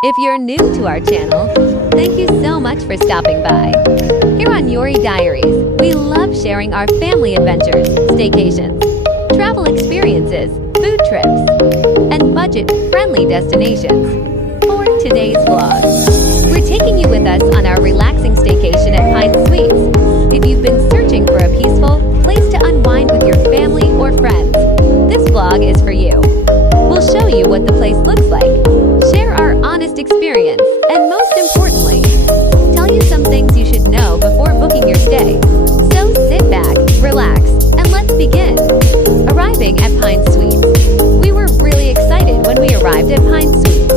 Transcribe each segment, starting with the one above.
If you're new to our channel, thank you so much for stopping by. Here on Yory Diaries, we love sharing our family adventures, staycations, travel experiences, food trips, and budget-friendly destinations. For today's vlog, we're taking you with us on our relaxing staycation at Pine Suites. If you've been searching for a peaceful place to unwind with your family or friends, this vlog is for you. We'll show you what the place looks like, share our honest experience, and most importantly, tell you some things you should know before booking your stay. So sit back, relax, and let's begin. Arriving at Pine Suites. We were really excited when we arrived at Pine Suites.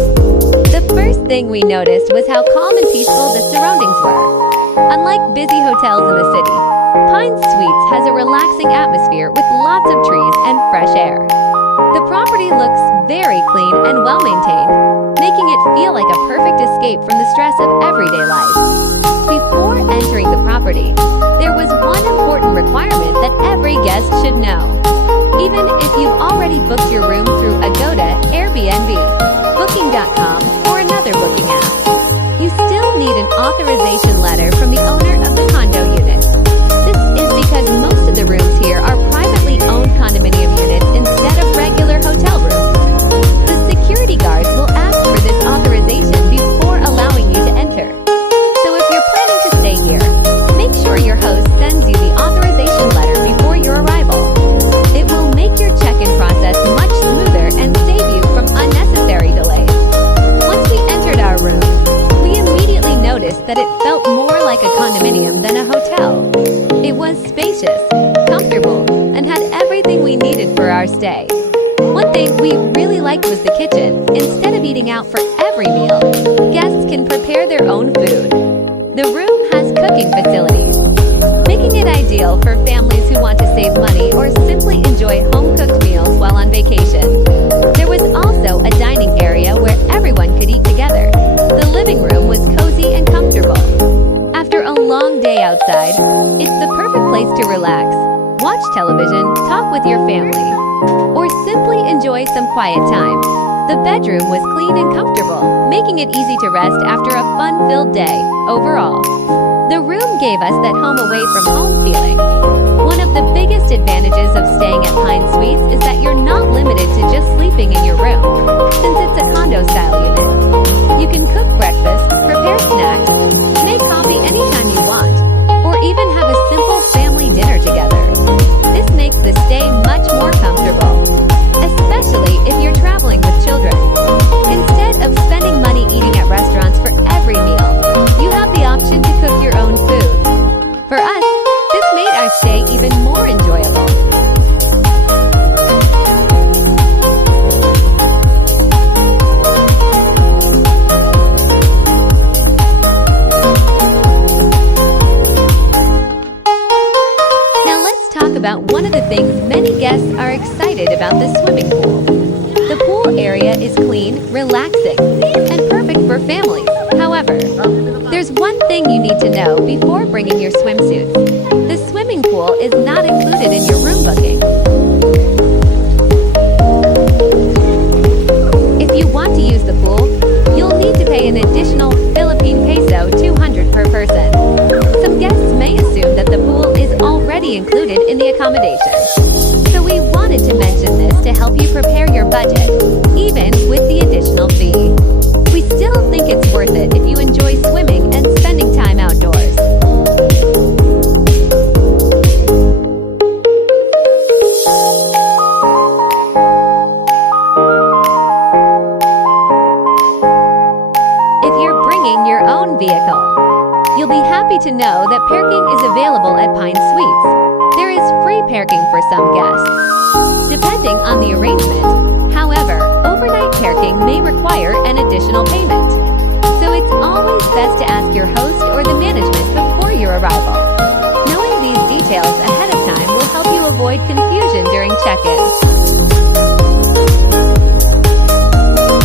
The first thing we noticed was how calm and peaceful the surroundings were. Unlike busy hotels in the city, Pine Suites has a relaxing atmosphere with lots of trees and fresh air. The property looks very clean and well-maintained, making it feel like a perfect escape from the stress of everyday life. Before entering the property, there was one important requirement that every guest should know. Even if you've already booked your room through Agoda, Airbnb, Booking.com, or another booking app, you still need an authorization letter from the owner of the condo unit. This is because most of the rooms here are privately owned condominium units instead of regular hotel rooms. The security guards will ask for this authorization before allowing you to enter. So if you're planning to stay here, make sure your host sends you the authorization letter before your arrival. It will make your check-in process much smoother and save you from unnecessary delays. Once we entered our room, we immediately noticed that it felt more like a condominium than a hotel. It was spacious, comfortable, and had everything we needed for our stay. One thing we really liked was the kitchen. Instead of eating out for every meal, guests can prepare their own food. The room has cooking facilities, making it ideal for families who want to save money or simply enjoy home-cooked meals while on vacation. There was also a dining area where everyone could eat together. The living room was cozy and comfortable. After a long day outside, it's the perfect place to relax, watch television, talk with your family, or simply enjoy some quiet time. The bedroom was clean and comfortable, making it easy to rest after a fun-filled day. Overall, the room gave us that home away from home feeling. One of the biggest advantages of staying at Pine Suites is that you're not limited to just sleeping in your room, since it's a condo-style unit. You can cook breakfast, prepare snacks, make coffee anytime you want, or even have a simple family dinner together. This makes the stay much more comfortable, especially if you're traveling with children. Instead of spending money eating at restaurants for every meal, you have the option to cook your own food. For us, this made our stay even more enjoyable. Now let's talk about one of the things many guests are excited about: the swimming pool. The pool area is clean, relaxing, and perfect for families. However, there's one thing you need to know before bringing your swimsuits. The swimming pool is not included in your room booking. If you want to use the pool, you'll need to pay an additional Philippine peso 200 per person. Some guests may assume that the pool is already included in the accommodation. So we wanted to mention this to help you prepare your budget, even with the additional fee. We still think it's worth it if you enjoy swimming and spending time outdoors. If you're bringing your own vehicle, you'll be happy to know that parking is available at Pine Suites. There is free parking for some guests, depending on the arrangement. However, overnight parking may require an additional payment. So it's always best to ask your host or the management before your arrival. Knowing these details ahead of time will help you avoid confusion during check-in.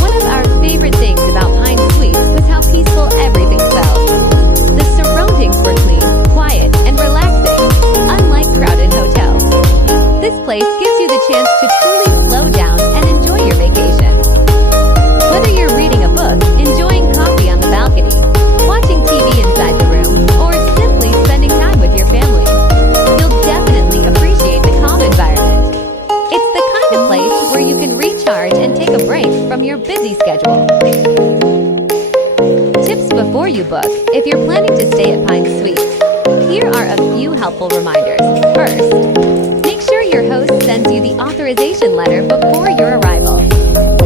One of our favorite things about Pine Suites was how peaceful everything felt. The surroundings were clean, quiet, and relaxing, unlike crowded hotels. This place gives you the chance to truly slow down and enjoy your vacation. Whether you're reading a book, enjoying recharge and take a break from your busy schedule. Tips before you book if you're planning to stay at Pine Suites. Here are a few helpful reminders. First, make sure your host sends you the authorization letter before your arrival.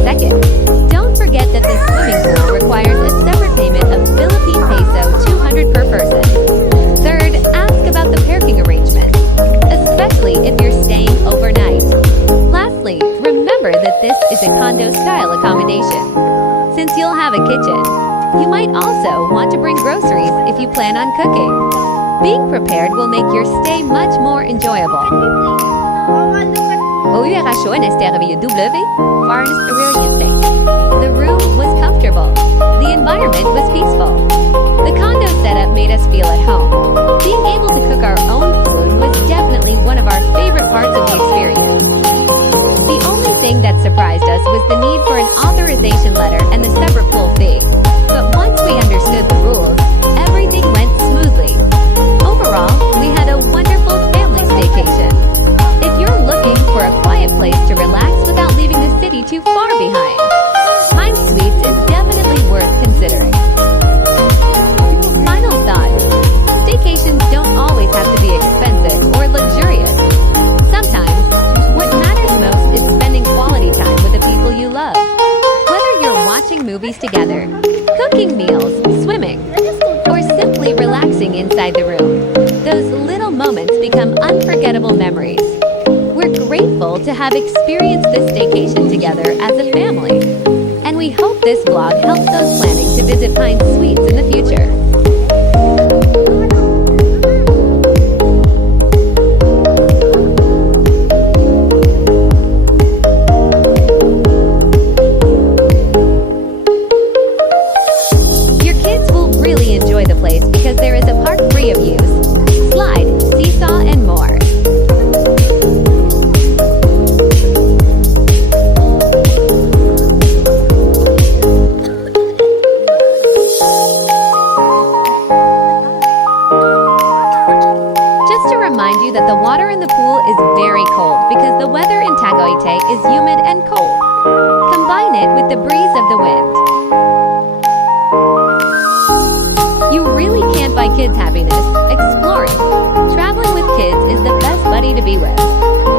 Second, don't forget that the swimming pool requires a separate payment of Philippine peso 200 per person. Third, ask about the parking arrangement, especially if you're staying overnight. Lastly, remember that this is a condo-style accommodation. Since you'll have a kitchen, you might also want to bring groceries if you plan on cooking. Being prepared will make your stay much more enjoyable. The room was comfortable. The environment was peaceful. The condo setup made us feel at home. Being able to cook our own food was definitely one of our favorite parts of the experience. The only thing that surprised us was the need for an authorization letter and the separate pool fee. But once we understood the rules, everything went smoothly. Overall, we had a wonderful family staycation. If you're looking for a quiet place to relax without leaving the city too far behind, Pine Suites is definitely worth considering. Final thoughts. Staycations don't always have to be expensive or luxurious. Sometimes, what matters most is spending quality time with the people you love. Whether you're watching movies together, cooking meals, swimming, or simply relaxing inside the room, those little moments become unforgettable memories. We're grateful to have experienced this staycation together as a family, and we hope this vlog helps those planning to visit Pine Suites in the future. Your kids will really enjoy the place because there is a park free of use, slide, seesaw, and more. Just to remind you that the water in the pool is very cold because the weather in Tagaytay is humid and cold. Combine it with the breeze of the wind. You really can't buy kids happiness. Exploring. Traveling with kids is the best buddy to be with.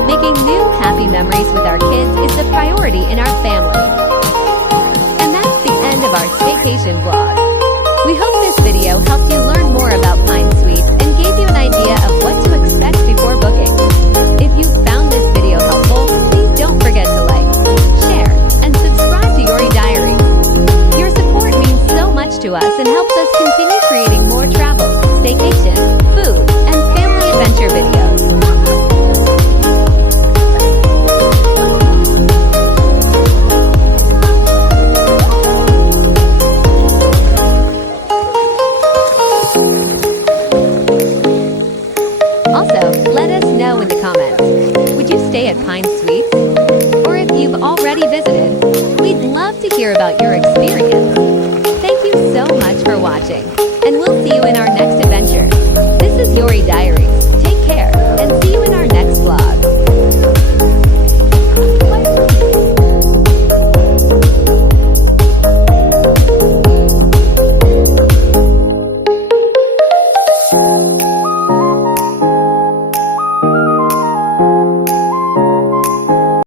Making new happy memories with our kids is the priority in our family. And that's the end of our staycation vlog. We hope this video helped you learn more about Pine Suites and gave you an idea of what to expect before booking. If you found this video helpful, please don't forget to like, share, and subscribe to Yory Diaries. Your support means so much to us and helps us continue creating more travel, staycation, food, and family adventure videos. Also, let us know in the comments, would you stay at Pine Suites? Or if you've already visited, we'd love to hear about your experience. Thank you so much for watching.